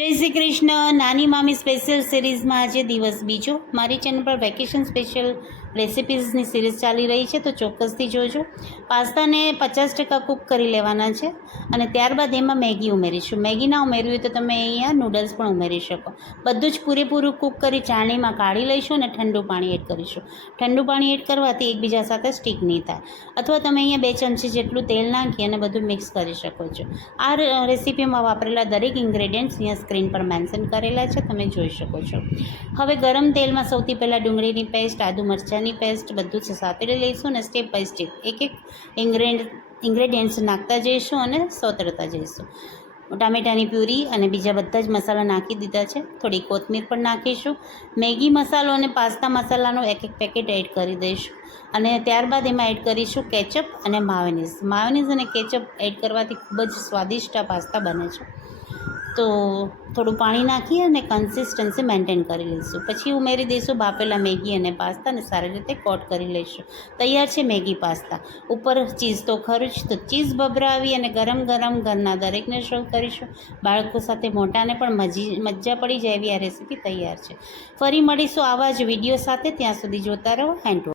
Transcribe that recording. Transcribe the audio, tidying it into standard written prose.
જય શ્રી કૃષ્ણ. નાની મામી સ્પેશિયલ સિરીઝમાં આજે દિવસ બીજો. મારી ચેનલ પર વેકેશન સ્પેશિયલ રેસિપીઝની સિરીઝ ચાલી રહી છે, તો ચોક્કસથી જોજો. પાસ્તાને 50% કૂક કરી લેવાના છે અને ત્યારબાદ એમાં મેગી ઉમેરીશું. મેગી ના ઉમેરવી હોય તો તમે અહીંયા નૂડલ્સ પણ ઉમેરી શકો. બધું જ પૂરેપૂરું કૂક કરી ચાળણીમાં કાઢી લઈશું અને ઠંડુ પાણી એડ કરીશું. ઠંડુ પાણી એડ કરવાથી એકબીજા સાથે સ્ટીક નહીં થાય. અથવા તમે અહીંયા 2 ચમચી જેટલું તેલ નાખી અને બધું મિક્સ કરી શકો છો. આ રેસીપીમાં વાપરેલા દરેક ઇન્ગ્રેડિયન્ટ્સ અહીંયા સ્ક્રીન પર મેન્શન કરેલા છે, તમે જોઈ શકો છો. હવે ગરમ તેલમાં સૌથી પહેલાં ડુંગળીની પેસ્ટ, આદુ મરચાંની પેસ્ટ બધું જ સાતળી લઈશું અને સ્ટેપ બાય સ્ટેપ એક ઇન્ગ્રેડિયન્ટ્સ નાખતા જઈશું અને સોતરતા જઈશું. ટામેટાની પ્યુરી અને બીજા બધા જ મસાલા નાખી દીધા છે. થોડી કોથમીર પણ નાખીશું. મેગી મસાલો અને પાસ્તા મસાલાનો એક પેકેટ એડ કરી દઈશું અને ત્યારબાદ એમાં એડ કરીશું કેચઅપ અને માયોનીઝ અને કેચઅપ એડ કરવાથી ખૂબ જ સ્વાદિષ્ટ આ પાસ્તા બને છે. તો થોડું પાણી નાખી અને કન્સિસ્ટન્સી મેન્ટેન કરી લઈશું. પછી ઉમેરી દઈશું બાફેલા મેગી અને પાસ્તા અને સારી રીતે કોટ કરી લઈશું. તૈયાર છે મેગી પાસ્તા. ઉપર ચીઝ તો ખરું જ, તો ચીઝ ભભરાવી અને ગરમ ગરમ ઘરના દરેકને સર્વ કરીશું. બાળકો સાથે મોટાને પણ મજા પડી જાય એવી આ રેસીપી તૈયાર છે. ફરી મળીશું આવા જ વિડીયો સાથે. ત્યાં સુધી જોતા રહો હેન્ડ